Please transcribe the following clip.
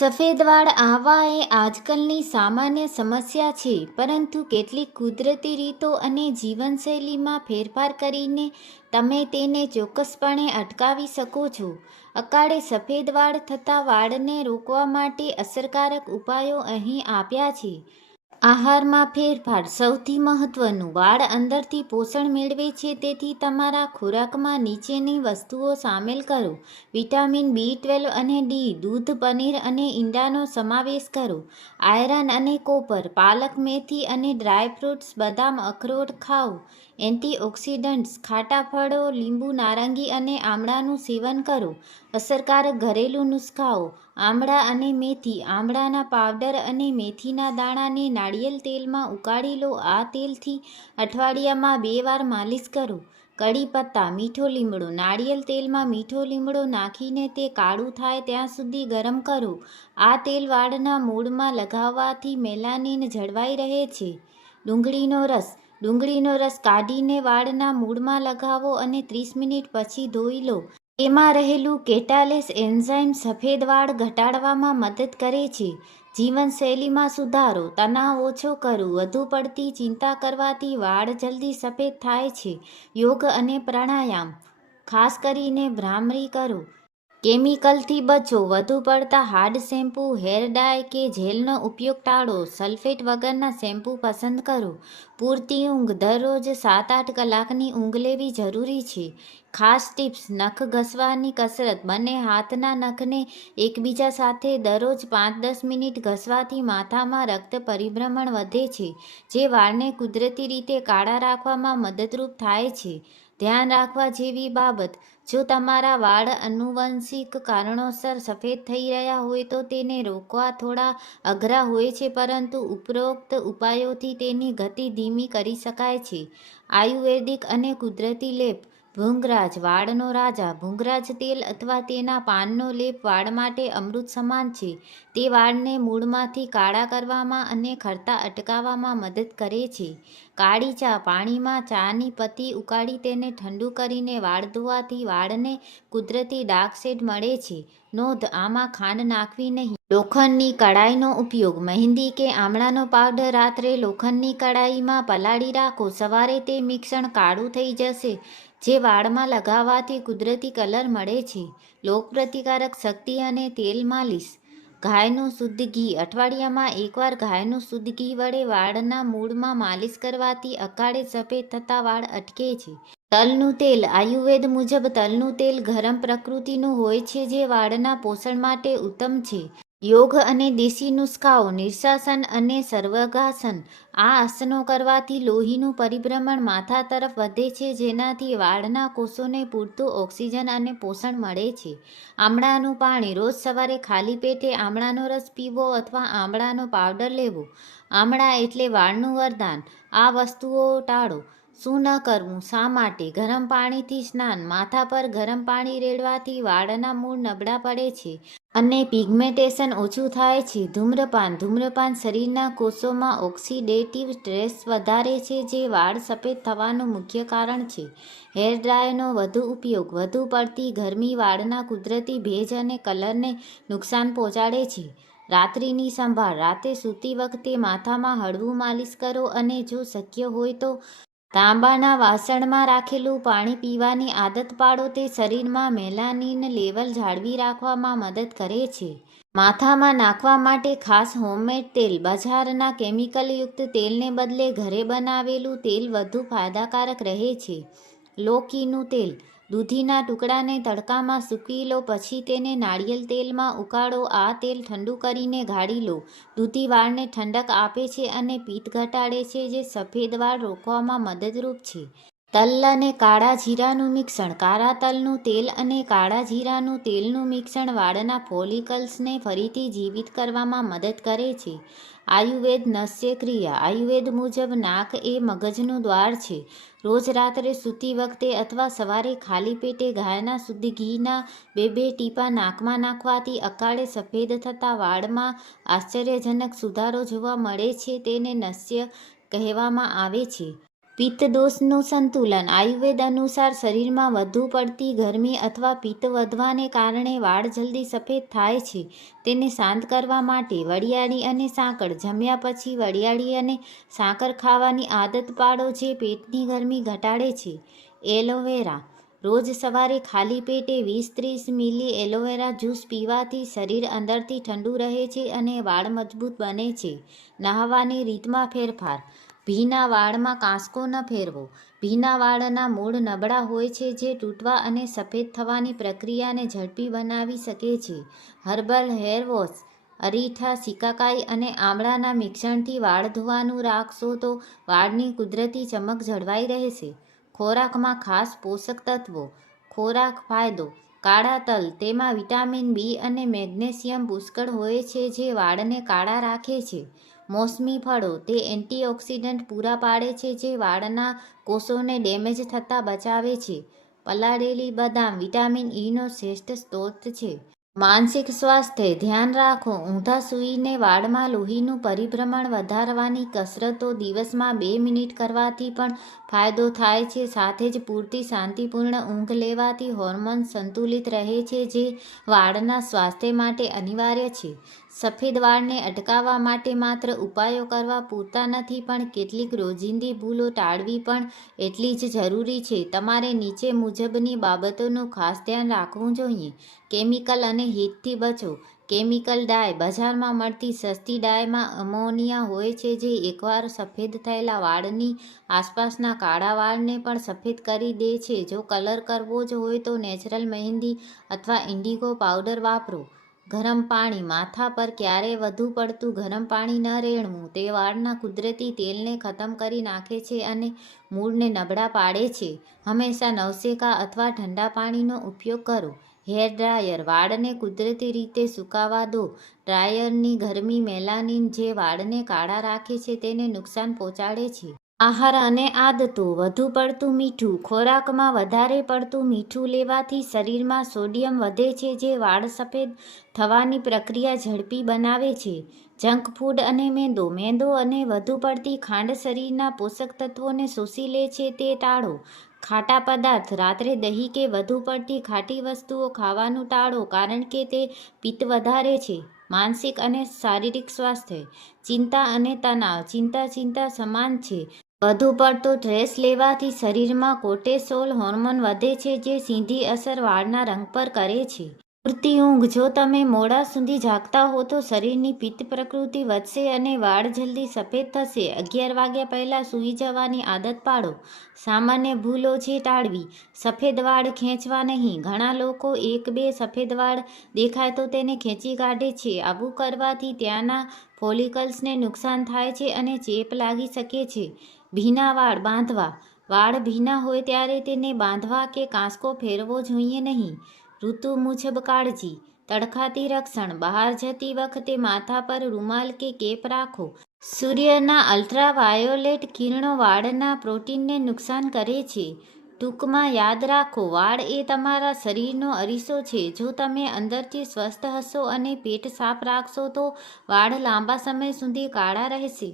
સફેદ વાળ આવવા એ આજકાલની સામાન્ય સમસ્યા છે, પરંતુ કેટલીક કુદરતી રીતો અને જીવનશૈલીમાં ફેરફાર કરીને તમે તેને ચોક્કસપણે અટકાવી શકો છો. અકાળે સફેદ વાળ થતા વાળને રોકવા માટે અસરકારક ઉપાયો અહીં આપ્યા છે. આહારમાં ફેરફાર સૌથી મહત્વનું. વાળ અંદરથી પોષણ મેળવે છે, તેથી તમારા ખોરાકમાં નીચેની વસ્તુઓ સામેલ કરો. વિટામિન બી12 અને ડી, દૂધ, પનીર અને ઈંડાનો સમાવેશ કરો. આયરન અને કોપર, પાલક, મેથી અને ડ્રાય ફ્રૂટ્સ, બદામ, અખરોટ ખાઓ. એન્ટીઓક્સિડન્ટ્સ, ખાટા ફળો, લીંબુ, નારંગી અને આમળાનું સેવન કરો. અસરકારક ઘરેલું નુસ્ખાઓ. આમળા અને મેથી. આમળાના પાવડર અને મેથીના દાણાને નાળિયેર તેલમાં ઉકાળી લો. આ તેલથી અઠવાડિયામાં 2 વાર માલિશ કરો. કડી પત્તા, મીઠો લીમડો. નાળિયેર તેલમાં મીઠો લીમડો નાખીને તે કાળું થાય ત્યાં સુધી ગરમ કરો. આ તેલ વાળના મૂળમાં લગાવવાથી મેલાનિન જળવાઈ રહે છે. ડુંગળીનો રસ. ડુંગળીનો રસ કાઢીને વાળના મૂળમાં લગાવો અને 30 મિનિટ પછી ધોઈ લો. તેમાં રહેલું કેટાલેસ એન્ઝાઇમ સફેદ વાળ ઘટાડવામાં મદદ કરે છે. જીવનશૈલીમાં સુધારો. તણાવ ઓછો કરો. વધુ પડતી ચિંતા કરવાથી વાળ જલ્દી સફેદ થાય છે. યોગ અને પ્રાણાયામ, ખાસ કરીને ભ્રામરી કરો. કેમિકલથી બચો. વધુ પડતા હાર્ડ શેમ્પૂ, હેર ડાય કે જેલનો ઉપયોગ ટાળો. સલ્ફેટ વગરના શેમ્પૂ પસંદ કરો. પૂરતી ઊંઘ. દરરોજ 7-8 કલાકની ઊંઘ લેવી જરૂરી છે. ખાસ ટિપ્સ: નખ ઘસવાની કસરત. બંને હાથના નખને એકબીજા સાથે દરરોજ 5-10 મિનિટ ઘસવાથી માથામાં રક્ત પરિભ્રમણ વધે છે, જે વાળને કુદરતી રીતે કાળા રાખવામાં મદદરૂપ થાય છે. ધ્યાન રાખવા જેવી બાબત: જો તમારા વાળ આનુવંશિક કારણોસર સફેદ થઈ રહ્યા હોય તો તેને રોકવા થોડા અઘરા હોય છે, પરંતુ ઉપરોક્ત ઉપાયોથી તેની ગતિ ધીમી કરી શકાય છે. આયુર્વેદિક અને કુદરતી લેપ. ભૃંગરાજ, વાળનો રાજા. ભૃંગરાજ તેલ અથવા તેના પાનનો લેપ વાળ માટે અમૃત સમાન છે. તે વાળને મૂળમાંથી કાળા કરવામાં અને ખરતા અટકાવવામાં મદદ કરે છે. કાળી ચા. પાણીમાં ચાની પત્તી ઉકાળી તેને ઠંડુ કરીને વાળ ધોવાથી વાળને કુદરતી ડાર્ક શેડ મળે છે. નોંધ: આમાં ખાંડ નાખવી નહીં. લોખંડની કડાઈનો ઉપયોગ. મહેંદી કે આમળાનો પાવડર રાત્રે લોખંડની કડાઈમાં પલાળી રાખો. સવારે તે મિશ્રણ કાળું થઈ જશે, જે વાળમાં લગાવવાથી કુદરતી કલર મળે છે. રોગપ્રતિકારક શક્તિ અને તેલ માલિશ. ગાયનું શુદ્ધ ઘી. અઠવાડિયામાં 1 વાર ગાયનું શુદ્ધ ઘી વડે વાળના મૂળમાં માલિશ કરવાથી અકાળે સફેદ થતા વાળ અટકે છે. તલનું તેલ. આયુર્વેદ મુજબ તલનું તેલ ગરમ પ્રકૃતિનું હોય છે, જે વાળના પોષણ માટે ઉત્તમ છે. યોગ અને દેશી નુસ્ખાઓ. નિર્શાસન અને સર્વાંગાસન. આ આસનો કરવાથી લોહીનું પરિભ્રમણ માથા તરફ વધે છે, જેનાથી વાળના કોષોને પૂરતું ઓક્સિજન અને પોષણ મળે છે. આમળાનું પાણી. રોજ સવારે ખાલી પેટે આમળાનો રસ પીવો અથવા આમળાનો પાવડર લેવો. આમળા એટલે વાળનું વરદાન. આ વસ્તુઓ ટાળો. શું ન કરવું? શા માટે? ગરમ પાણીથી સ્નાન. માથા પર ગરમ પાણી રેડવાથી વાળના મૂળ નબળા પડે છે અને પિગમેન્ટેશન ઓછું થાય છે. ધૂમ્રપાન. ધૂમ્રપાન શરીરના કોષોમાં ઓક્સિડેટિવ સ્ટ્રેસ વધારે છે, જે વાળ સફેદ થવાનું મુખ્ય કારણ છે. હેર ડ્રાયરનો વધુ ઉપયોગ. વધુ પડતી ગરમી વાળના કુદરતી ભેજ અને કલરને નુકસાન પહોંચાડે છે. રાત્રિની સંભાળ. રાતે સૂતી વખતે માથામાં હળવું માલિશ કરો અને જો શક્ય હોય તો તાંબાના વાસણમાં રાખેલું પાણી પીવાની આદત પાડો. તે શરીરમાં મેલાનિન લેવલ જાળવી રાખવામાં મદદ કરે છે. માથામાં નાખવા માટે ખાસ હોમમેડ તેલ. બજારના કેમિકલયુક્ત તેલને બદલે ઘરે બનાવેલું તેલ વધુ ફાયદાકારક રહે છે. લૌકીનું તેલ. દૂધીના ટુકડાને તડકામાં સૂકવી લો, પછી તેને નાળિયેર તેલમાં ઉકાળો. આ તેલ ઠંડુ કરીને ગાળી લો. દૂધી વાળને ઠંડક આપે છે અને પિત્ત ઘટાડે છે, જે સફેદ વાળ રોકવામાં મદદરૂપ છે. તલ અને કાળા જીરાનું મિશ્રણ. કાળા તલનું તેલ અને કાળા જીરાનું તેલનું મિશ્રણ વાળના ફોલિકલ્સને ફરીથી જીવિત કરવામાં મદદ કરે છે. આયુર્વેદ નસ્ય ક્રિયા. આયુર્વેદ મુજબ નાક એ મગજનું દ્વાર છે. રોજ રાત્રે સૂતી વખતે અથવા સવારે ખાલી પેટે ગાયના શુદ્ધ ઘીના 2-2 ટીપાં નાકમાં નાખવાથી અકાળે સફેદ થતા વાળમાં આશ્ચર્યજનક સુધારો જોવા મળે છે. તેને નસ્ય કહેવામાં આવે છે. પિત્ત દોષનું સંતુલન. આયુર્વેદ અનુસાર શરીરમાં વધુ પડતી ગરમી અથવા પિત્ત વધવાને કારણે વાળ જલ્દી સફેદ થાય છે. તેને શાંત કરવા માટે વરિયાળી અને સાકર. જમ્યા પછી વરિયાળી અને સાકર ખાવાની આદત પાડો જે પેટની ગરમી ઘટાડે છે. એલોવેરા. રોજ સવારે ખાલી પેટે 20-30 મિલી એલોવેરા જ્યુસ પીવાથી શરીર અંદરથી ઠંડુ રહે છે અને વાળ મજબૂત બને છે. નહાવાની રીતમાં ફેરફાર. ભીના વાળમાં કાંસકો ન ફેરવો. ભીના વાળના મૂળ નબળા હોય છે જે તૂટવા અને સફેદ થવાની પ્રક્રિયાને ઝડપી બનાવી શકે છે. Herbal hair wash. અરીઠા, સિકાકાઈ અને આમળાના મિશ્રણથી વાળ ધોવાનું રાખશો તો વાળની કુદરતી ચમક જળવાઈ રહેશે. ખોરાકમાં ખાસ પોષક તત્વો. ખોરાક ફાયદો. કાળા તલ. તેમાં વિટામિન બી અને મેગ્નેશિયમ પુષ્કળ હોય છે જે વાળને કાળા રાખે છે. મોસમી ફળો. તે એન્ટીઓક્સિડન્ટ પૂરા પાડે છે જે વાળના કોષોને ડેમેજ થતાં બચાવે છે. પલાળેલી બદામ. વિટામિન ઈનો શ્રેષ્ઠ સ્ત્રોત છે. માનસિક સ્વાસ્થ્ય. ધ્યાન રાખો. ઊંધા સૂઈને વાળમાં લોહીનું પરિભ્રમણ વધારવાની કસરતો દિવસમાં 2 મિનિટ કરવાથી પણ ફાયદો થાય છે. સાથે જ પૂરતી શાંતિપૂર્ણ ઊંઘ લેવાથી હોર્મોન્સ સંતુલિત રહે છે જે વાળના સ્વાસ્થ્ય માટે અનિવાર્ય છે. સફેદ વાળને અટકાવવા માટે માત્ર ઉપાયો કરવા પૂરતા નથી પણ કેટલીક રોજિંદી ભૂલો ટાળવી પણ એટલી જ જરૂરી છે. તમારે નીચે મુજબની બાબતોનું ખાસ ધ્યાન રાખવું જોઈએ. કેમિકલ અને હીટથી બચો. કેમિકલ ડાય. બજારમાં મળતી સસ્તી ડાયમાં અમોનિયા હોય છે જે એકવાર સફેદ થયેલા વાળની આસપાસના કાળા વાળને પણ સફેદ કરી દે છે. જો કલર કરવો જ હોય તો નેચરલ મહેંદી અથવા ઇન્ડિગો પાવડર વાપરો. ગરમ પાણી. માથા પર ક્યારેય વધુ પડતું ગરમ પાણી ન રેડવું. તે વાળના કુદરતી તેલને ખતમ કરી નાખે છે અને મૂળને નબળા પાડે છે. હંમેશા નવશેકા અથવા ઠંડા પાણીનો ઉપયોગ કરો. Hair dryer. વાળને કુદરતી રીતે સુકાવા દો. ડ્રાયરની ગરમી મેલાનિન જે વાળને કાળા રાખે છે તેને નુકસાન પહોંચાડે છે. આહાર અને આદતો. વધુ પડતું મીઠું. ખોરાકમાં વધારે પડતું મીઠું લેવાથી શરીરમાં સોડિયમ વધે છે જે વાળ સફેદ થવાની પ્રક્રિયા ઝડપી બનાવે છે. જંક ફૂડ અને મેંદો. મેંદો અને વધુ પડતી ખાંડ શરીરના પોષક તત્વોને શોષી લે છે તે ટાળો. ખાટા પદાર્થ. રાત્રે દહીં કે વધુ પડતી ખાટી વસ્તુઓ ખાવાનું ટાળો કારણ કે તે પિત્ત વધારે છે. માનસિક અને શારીરિક સ્વાસ્થ્ય. ચિંતા અને તણાવ. ચિંતા સમાન છે. વધુ પડતો સ્ટ્રેસ લેવાથી શરીરમાં કોર્ટિસોલ હોર્મોન વધે છે જે સીધી અસર વાળના રંગ પર કરે છે. પૂરતી ઊંઘ. જો તમે મોડા સુધી જાગતા હો તો શરીરની પિત્ત પ્રકૃતિ વધશે અને વાળ જલ્દી સફેદ થશે. 11 વાગ્યા પહેલાં સૂઈ જવાની આદત પાડો. સામાન્ય ભૂલો જે ટાળવી. સફેદ વાળ ખેંચવા નહીં. ઘણા લોકો 1-2 સફેદ વાળ દેખાય તો તેને ખેંચી કાઢે છે. આવું કરવાથી ત્યાંના ફોલિકલ્સને નુકસાન થાય છે અને ચેપ લાગી શકે છે. ભીના વાળ બાંધવા. વાળ ભીના હોય ત્યારે તેને બાંધવા કે કાંસકો ફેરવવો જોઈએ નહીં. ઋતુ મુજબ કાળજી. તડકાથી રક્ષણ. બહાર જતી વખતે માથા પર રૂમાલ કે કેપ રાખો. સૂર્યના અલ્ટ્રાવાયોલેટ કિરણો વાળના પ્રોટીનને નુકસાન કરે છે. ટૂંકમાં યાદ રાખો, વાળ એ તમારા શરીરનો અરીસો છે. જો તમે અંદરથી સ્વસ્થ હશો અને પેટ સાફ રાખશો તો વાળ લાંબા સમય સુધી કાળા રહેશે.